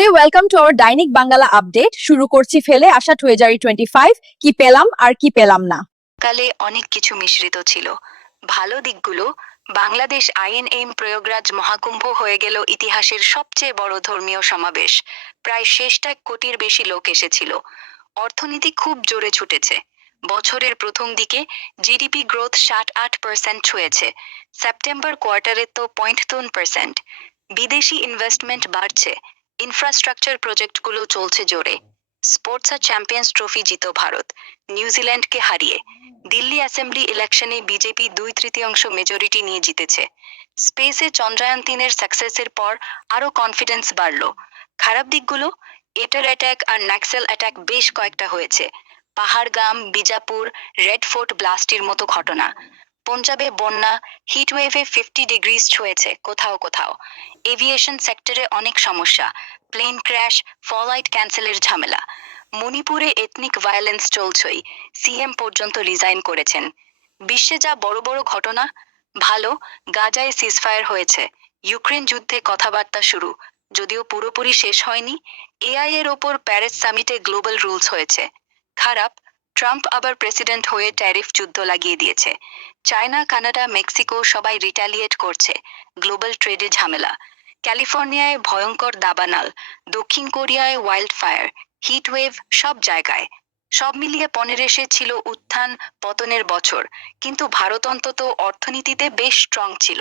Today welcome to our দৈনিক Bangla update. শুরু করছি ফেলে আসা 2025। কি পেলাম আর কি পেলাম না। কালে অনেক কিছু মিশ্রিত ছিল। ভালো দিকগুলো, বাংলাদেশ আইএনএম প্রয়াগরাজ মহাকুম্ভ হয়ে গেল ইতিহাসের সবচেয়ে বড় ধর্মীয় সমাবেশ। প্রায় 1.6 কোটির বেশি লোক এসেছিল। অর্থনীতি খুব জোরে ছুটেছে। বছরের প্রথম দিকে জিডিপি গ্রোথ 7-8% ছুঁয়েছে। সেপ্টেম্বর কোয়ার্টারে তো 0.3%। বিদেশি ইনভেস্টমেন্ট বাড়ছে। ইনফ্রাস্ট্রাকচার প্রজেক্টগুলো চলছে জোরে। স্পোর্টস চ্যাম্পিয়ন্স ট্রফি জিত ভারত নিউজিল্যান্ডকে হারিয়ে। দিল্লি অ্যাসেম্বলি ইলেকশনে বিজেপি 2/3 মেজরিটি নিয়ে জিতেছে। স্পেসে চন্দ্রায়ন 3-এর সাকসেসের পর আরও কনফিডেন্স বাড়ল। খারাপ দিকগুলো, এটার অ্যাটাক আর নাক্সেল অ্যাটাক বেশ কয়েকটা হয়েছে। পাহাড়গাম, বিজাপুর, রেড ফোর্ট ব্লাস্টের মতো ঘটনা। পঞ্জাবে বন্যা, হিটওয়েভে 50 ডিগ্রিজ ছুঁয়েছে কোথাও কোথাও। এভিয়েশন সেক্টরে অনেক সমস্যা, প্লেন ক্র্যাশ, ফ্লাইট ক্যান্সেলের ঝামেলা। মণিপুরে এথনিক ভায়োলেন্স চলছই, সিএম পর্যন্ত রিজাইন করেছেন। বিশ্বে যা বড় বড় ঘটনা, ভালো, গাজায় সিজফায়ার হয়েছে, ইউক্রেন যুদ্ধে কথাবার্তা শুরু, যদিও পুরোপুরি শেষ হয়নি। এআই এর ওপর প্যারিস সামিটে গ্লোবাল রুলস হয়েছে। খারাপ, ট্রাম্প আবার প্রেসিডেন্ট হয়ে ট্যারিফ যুদ্ধ লাগিয়ে দিয়েছে। চায়না, কানাডা, মেক্সিকো সবাই রিটালিয়েট করছে, গ্লোবাল ট্রেডে ঝামেলা। ক্যালিফোর্নিয়ায় ভয়ঙ্কর দাবানল, দক্ষিণ কোরিয়ায় ওয়াইল্ড ফায়ার, হিটওয়েভ সব জায়গায়। সব মিলিয়ে 15 ছিল উত্থান পতনের বছর, কিন্তু ভারত অন্তত অর্থনীতিতে বেশ স্ট্রং ছিল।